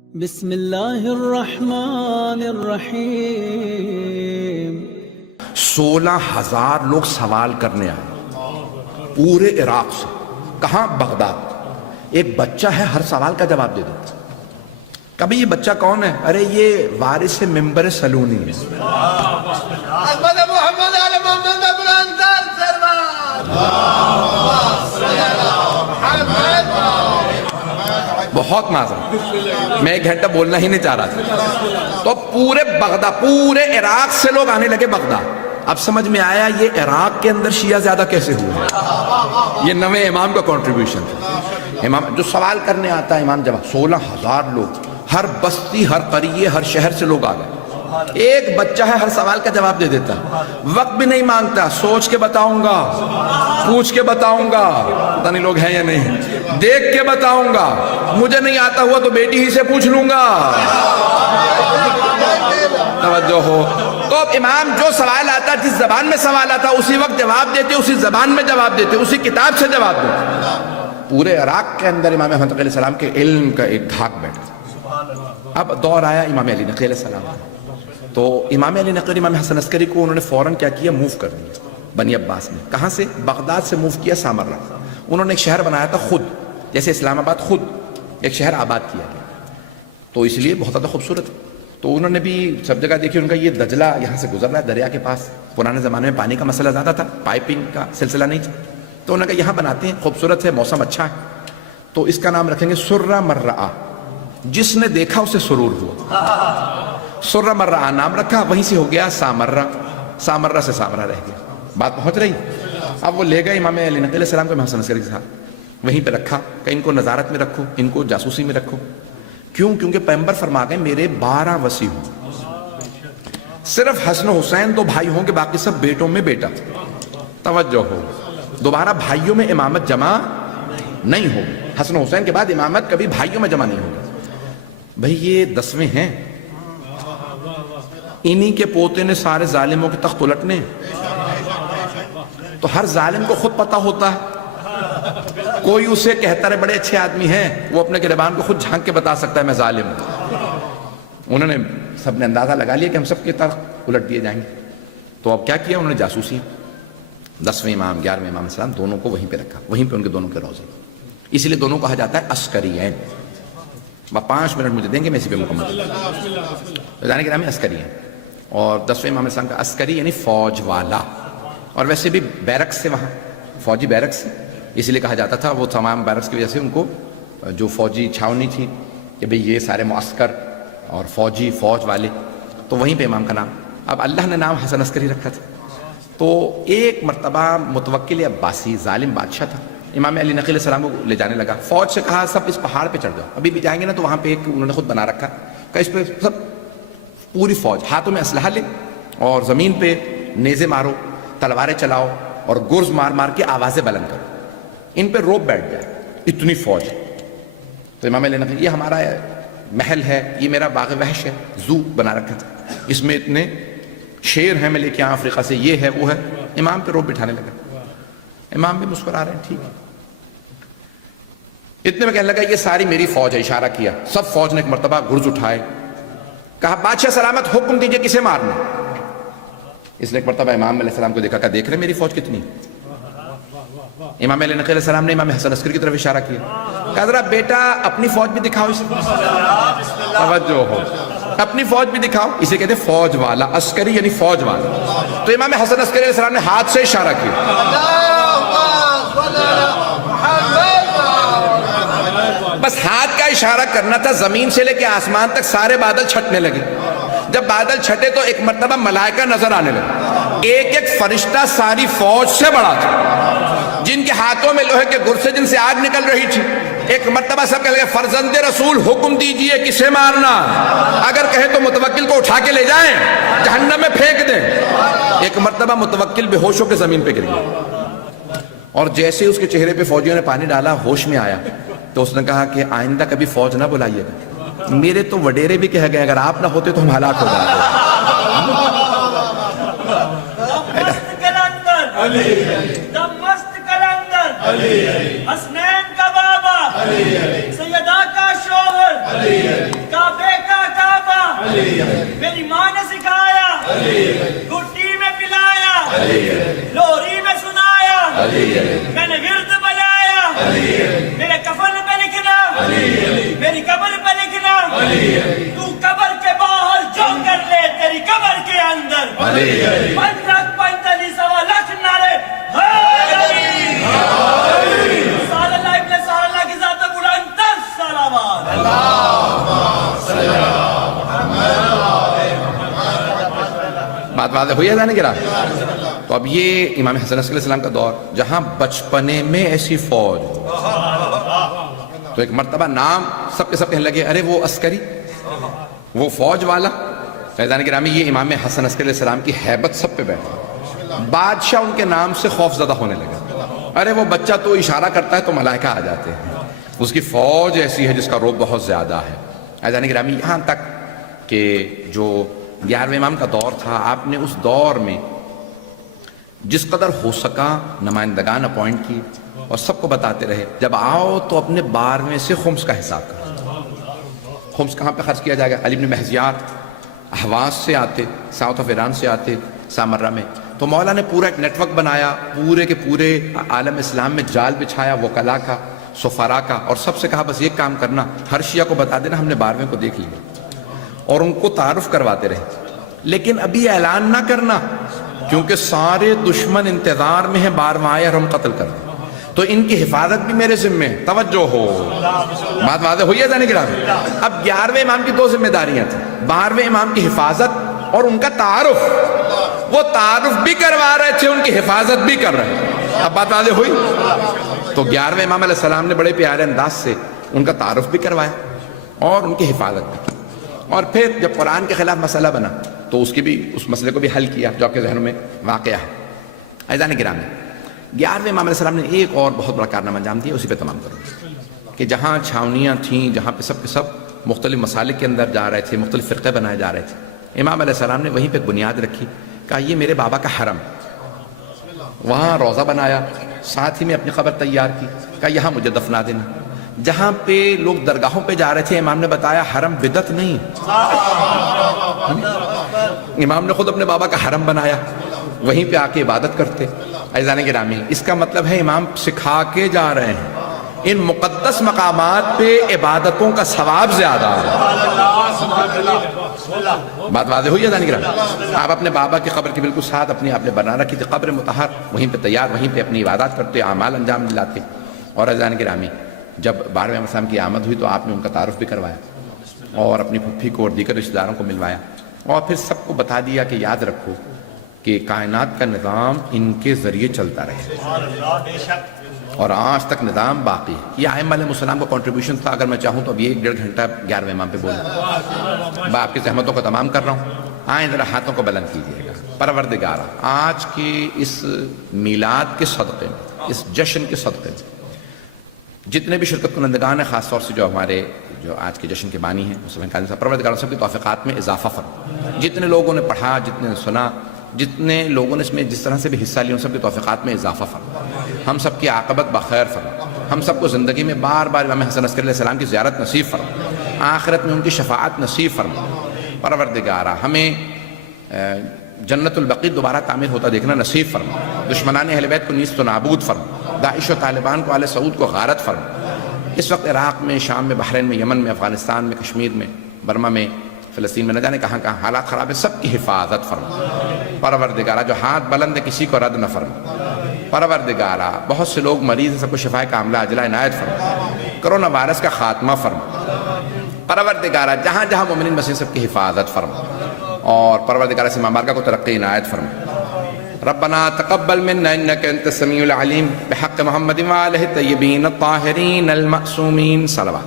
بسم اللہ الرحمن الرحیم۔ 16,000 لوگ سوال کرنے آئے پورے عراق سے۔ کہاں؟ بغداد۔ ایک بچہ ہے، ہر سوال کا جواب دے دیتا۔ کبھی یہ بچہ کون ہے؟ ارے یہ وارث ممبر سلونی ہے۔ احمد محمد علی محمد ابوالانصار سرور بہت معذرت، میں 1 گھنٹہ بولنا ہی نہیں چاہ رہا تھا۔ تو پورے بغداد، پورے عراق سے لوگ آنے لگے بغداد۔ اب سمجھ میں آیا یہ عراق کے اندر شیعہ زیادہ کیسے ہوئے۔ یہ نویں امام کا کنٹریبیوشن تھا۔ امام جو سوال کرنے آتا ہے امام جواب۔ 16,000 لوگ، ہر بستی، ہر قریے، ہر شہر سے لوگ آ گئے۔ ایک بچہ ہے، ہر سوال کا جواب دے دیتا، وقت بھی نہیں مانگتا، سوچ کے بتاؤں گا، پوچھ کے بتاؤں گا، پتہ نہیں لوگ ہیں یا نہیں، دیکھ کے بتاؤں گا، مجھے نہیں آتا ہوا تو بیٹی ہی سے پوچھ لوں گا۔ توجہ ہو۔ تو اب امام جو سوال آتا، جس زبان میں سوال آتا اسی وقت جواب دیتے، اسی زبان میں جواب دیتے، اسی کتاب سے جواب دیتے۔ پورے عراق کے اندر امام احمد علیہ السلام کے علم کا ایک دھاک بیٹھا۔ اب دور آیا امام علی نقی علیہ السلام، تو امام علی نقی، امام حسن عسکری کو انہوں نے فوراً کیا کیا؟ موو کر دیا بنی عباس میں۔ کہاں سے؟ بغداد سے موو کیا سامرہ۔ انہوں نے ایک شہر بنایا تھا خود، جیسے اسلام آباد خود ایک شہر آباد کیا گیا، تو اس لیے بہت زیادہ خوبصورت۔ تو انہوں نے بھی سب جگہ دیکھی، ان کا یہ دجلہ یہاں سے گزر رہا ہے دریا کے پاس، پرانے زمانے میں پانی کا مسئلہ زیادہ تھا، پائپنگ کا سلسلہ نہیں تھا، تو انہوں نے کہا یہاں بناتے ہیں، خوبصورت ہے، موسم اچھا ہے، تو اس کا نام رکھیں گے سرہ مرعا، جس نے دیکھا اسے سرور ہوا۔ سرہ مرعا نام رکھا، وہیں سے ہو گیا سامرہ، سامرہ سے سامرہ رہ گیا۔ بات پہنچ رہی؟ اب وہ لے گئے امام علی نقی علیہ السلام کو، امام حسن عسکری کے ساتھ وہیں پہ رکھا کہ ان کو نظارت میں رکھو، ان کو جاسوسی میں رکھو۔ کیوں؟ کیونکہ پیغمبر فرما گئے میرے 12 وصی ہوں، صرف حسن و حسین 2 بھائی ہوں گے، باقی سب بیٹوں میں بیٹا۔ توجہ ہو، دوبارہ بھائیوں میں امامت جمع نہیں ہوگی، حسن و حسین کے بعد امامت کبھی بھائیوں میں جمع نہیں ہوگی۔ بھئی یہ 10ویں ہیں، انہی کے پوتے نے سارے ظالموں کے تخت الٹنے، تو ہر ظالم کو خود پتہ ہوتا ہے، کوئی اسے کہتا رہے بڑے اچھے آدمی ہیں، وہ اپنے گریبان کو خود جھانک کے بتا سکتا ہے میں ظالم ہوں۔ انہوں نے سب نے اندازہ لگا لیا کہ ہم سب کے تخت الٹ دیے جائیں گے، تو اب کیا کیا؟ انہوں نے جاسوسی، 10ویں امام 11ویں امام السلام دونوں کو وہیں پہ رکھا، وہیں پہ ان کے دونوں کے روزے، اسی لیے دونوں کہا جاتا ہے عسکریین۔ 5 منٹ مجھے دیں گے، میں اسی پہ مکمل جانے کے نام ہے عسکریین۔ اور 10ویں امام السلام کا عسکری یعنی فوج والا، اور ویسے بھی بیرکس سے، وہاں فوجی بیرکس سے، اسی لیے کہا جاتا تھا وہ تمام بیرکس کی وجہ سے ان کو جو فوجی چھاونی تھی کہ بھئی یہ سارے معسکر اور فوجی فوج والے، تو وہیں پہ امام کا نام۔ اب اللہ نے نام حسن عسکری رکھا تھا، تو ایک مرتبہ متوکل عباسی ظالم بادشاہ تھا، امام علی نقی علیہ السلام کو لے جانے لگا، فوج سے کہا سب اس پہاڑ پہ چڑھ جاؤ، ابھی بھی جائیں گے نا تو وہاں پہ ایک انہوں نے خود بنا رکھا کہ اس پہ سب پوری فوج ہاتھوں میں اسلحہ لے اور زمین پہ نیزے مارو، تلواریں چلاؤ اور گرز مار مار کے آوازیں بلند کرو، ان پہ روب بیٹھ جائے، اتنی فوج۔ تو امام علی نقی، یہ ہمارا محل ہے، یہ میرا باغ وحش ہے، زو بنا رکھا تھا، اس میں اتنے شیر ہیں میں لے کے آیا افریقہ سے، یہ ہے وہ ہے، امام پہ روب بٹھانے لگا۔ امام بھی مسکرا رہے ہیں، ٹھیک ہے۔ اتنے میں کہنے لگا یہ ساری میری فوج ہے، اشارہ کیا، سب فوج نے ایک مرتبہ گرز اٹھائے، کہا بادشاہ سلامت، حکم دیجئے کسے مارنا۔ اس نے ایک مرتبہ امام علیہ السلام کو دیکھا، کہا دیکھ رہے میری فوج کتنی؟ امام علیہ نقی علیہ السلام نے امام حسن عسکری کی طرف اشارہ کیا، کہا ذرا بیٹا اپنی فوج بھی دکھاؤ اسے، توجہ ہو، اپنی فوج بھی دکھاؤ، اسے کہتے فوج والا، عسکری یعنی فوج والا۔ تو امام حسن عسکری علیہ السلام نے ہاتھ سے اشارہ کیا، بس ہاتھ کا اشارہ کرنا تھا، زمین سے لے کے آسمان تک سارے بادل چھٹنے لگے۔ جب بادل چھٹے تو ایک مرتبہ ملائکہ نظر آنے لگے، ایک ایک فرشتہ ساری فوج سے بڑا تھا، جن کے ہاتھوں میں لوہے کے گرز سے جن سے آگ نکل رہی تھی۔ ایک مرتبہ سب کہنے لگے فرزند رسول حکم دیجئے کسے مارنا، اگر کہیں تو متوکل کو اٹھا کے لے جائیں، جہنم میں پھینک دیں۔ ایک مرتبہ متوکل بے ہوش ہو کے زمین پہ گر گیا، اور جیسے اس کے چہرے پہ فوجیوں نے پانی ڈالا ہوش میں آیا، تو اس نے کہا کہ آئندہ کبھی فوج نہ بلائیے گا، میرے تو وڈیرے بھی کہہ گئے اگر آپ نہ ہوتے تو ہم ہلاک ہو جاتے۔ حسنین کا بابا، سیدہ کا شوہر، میری ماں نے سکھایا، گٹی میں پلایا، لوری میں سنایا، میں نے ورد بجایا، میرے کفن پہ لکھنا، میری قبر پہ لکھنا، تو قبر کے باہر جو کر لے تیری قبر کے اندر، 1,45,000 نعرے سال اللہ ابن سال اللہ کی ذات بلند تر صلوات۔ بات واضح ہوئی ہے ذہن گرا؟ تو اب یہ امام حسن علیہ السلام کا دور جہاں بچپنے میں ایسی فوج، تو ایک مرتبہ نام سب کے سب کہنے لگے ارے وہ عسکری، وہ فوج والا۔ فیضان گرامی یہ امام حسن عسکری علیہ السلام کی ہیبت سب پہ بیٹھا، بادشاہ ان کے نام سے خوف زدہ ہونے لگا، ارے وہ بچہ تو اشارہ کرتا ہے تو ملائکہ آ جاتے ہیں، اس کی فوج ایسی ہے جس کا رعب بہت زیادہ ہے۔ فیضان گرامی یہاں تک کہ جو 11ویں امام کا دور تھا، آپ نے اس دور میں جس قدر ہو سکا نمائندگان اپوائنٹ کی اور سب کو بتاتے رہے جب آؤ تو اپنے 12ویں سے خمس کا حساب کرو۔ خمس کہاں پہ خرچ کیا جائے گا؟ علی بن مہزیار احواز سے آتے، ساؤتھ آف ایران سے آتے سامرہ میں، تو مولا نے پورا ایک نیٹ ورک بنایا، پورے کے پورے عالم اسلام میں جال بچھایا وکلا کا، سفراء کا، اور سب سے کہا بس یہ کام کرنا، ہر شیعہ کو بتا دینا ہم نے 12ویں کو دیکھ لیا، اور ان کو تعارف کرواتے رہے، لیکن ابھی اعلان نہ کرنا کیونکہ سارے دشمن انتظار میں ہیں 12واں آئے اور ہم قتل کر دیں، تو ان کی حفاظت بھی میرے ذمہ ہے، توجہ ہو، بات واضح ہوئی ہے ذہن گرامی؟ اب 11ویں امام کی 2 ذمہ داریاں تھیں، 12ویں امام کی حفاظت اور ان کا تعارف، وہ تعارف بھی کروا رہے تھے، ان کی حفاظت بھی کر رہے تھے۔ اب بات واضح ہوئی؟ تو 11ویں امام علیہ السلام نے بڑے پیارے انداز سے ان کا تعارف بھی کروایا اور ان کی حفاظت بھی کی، اور پھر جب قرآن کے خلاف مسئلہ بنا تو اس مسئلے کو بھی حل کیا جو آپ کے ذہنوں میں واقعہ ہے۔ عزیزان گرامی، 11ویں امام علیہ السلام نے ایک اور بہت بڑا کارنامہ انجام دیا، اسی پہ تمام کروں کہ جہاں چھاونیاں تھیں، جہاں پہ سب کے سب مختلف مسالک کے اندر جا رہے تھے، مختلف فرقے بنائے جا رہے تھے، امام علیہ السلام نے وہیں پہ ایک بنیاد رکھی، کہا یہ میرے بابا کا حرم، وہاں روضہ بنایا، ساتھ ہی میں اپنی قبر تیار کی، کہا یہاں مجھے دفنا دینا۔ جہاں پہ لوگ درگاہوں پہ جا رہے تھے امام نے بتایا حرم بدعت نہیں، امام نے خود اپنے بابا کا حرم بنایا، وہیں پہ آ کے عبادت کرتے۔ عزیزان گرامی، اس کا مطلب ہے امام سکھا کے جا رہے ہیں، ان مقدس مقامات پہ عبادتوں کا ثواب زیادہ ہے۔ بات واضح ہوئی ہے عزیزان گرامی؟ آپ اپنے بابا کی قبر کے بالکل ساتھ اپنی آپ نے بنا رکھی تھی قبر مطہر، وہیں پہ تیار، وہیں پہ اپنی عبادات کرتے، اعمال انجام دلاتے۔ اور عزیزان گرامی، جب 12ویں امام صاحب کی آمد ہوئی تو آپ نے ان کا تعارف بھی کروایا اور اپنی پھپھی کو اور دیگر رشتہ داروں کو ملوایا، اور پھر سب کو بتا دیا کہ یاد رکھو کہ کائنات کا نظام ان کے ذریعے چلتا رہے، اور آج تک نظام باقی ہے۔ یہ ائمہ علیہ السلام کا کنٹریبیوشن تھا، اگر میں چاہوں تو اب یہ 1.5 گھنٹہ 11ویں امام پہ بولوں، میں آپ کی زحمتوں کو تمام کر رہا ہوں۔ آئیں ذرا ہاتھوں کو بلند کیجیے گا۔ پروردگارہ، آج کے اس میلاد کے صدقے میں، اس جشن کے صدقے میں جتنے بھی شرکت کنندگان ہیں، خاص طور سے جو ہمارے آج کے جشن کے بانی ہیں مسلمان قاضی صاحب، پروردگار سب کی توفیقات میں اضافہ فرما، جتنے لوگوں نے پڑھا، جتنے نے سنا، جتنے لوگوں نے اس میں جس طرح سے بھی حصہ لیا، ان سب کی توفیقات میں اضافہ فرما، ہم سب کی عاقبت بخیر فرما، ہم سب کو زندگی میں بار بار امام حسن عسکری علیہ السلام کی زیارت نصیب فرما، آخرت میں ان کی شفاعت نصیب فرما۔ پروردگارہ ہمیں جنت البقیع دوبارہ تعمیر ہوتا دیکھنا نصیب فرما، دشمنان اہل بیت کو نیست و نابود فرما، داعش و طالبان کو آل سعود کو غارت فرما۔ اس وقت عراق میں، شام میں، بحرین میں، یمن میں، افغانستان میں، کشمیر میں، برما میں، فلسطین میں، نہ جانے کہاں کہاں حالات خراب ہے، سب کی حفاظت فرما۔ پروردگارہ جو ہاتھ بلند ہے کسی کو رد نہ فرما۔ پروردگارہ بہت سے لوگ مریض ہیں، سب کو شفا کاملہ عاجلہ عنایت فرما، کرونا وائرس کا خاتمہ فرما۔ پروردگارہ جہاں جہاں مومنین مسیح سب کی حفاظت فرما، اور پروردگارہ سے مامارکہ کو ترقی عنایت فرما۔ ربنا تقبل منا انك انت السميع العليم بحق محمد وآله الطيبين الطاهرين المعصومين صلوات۔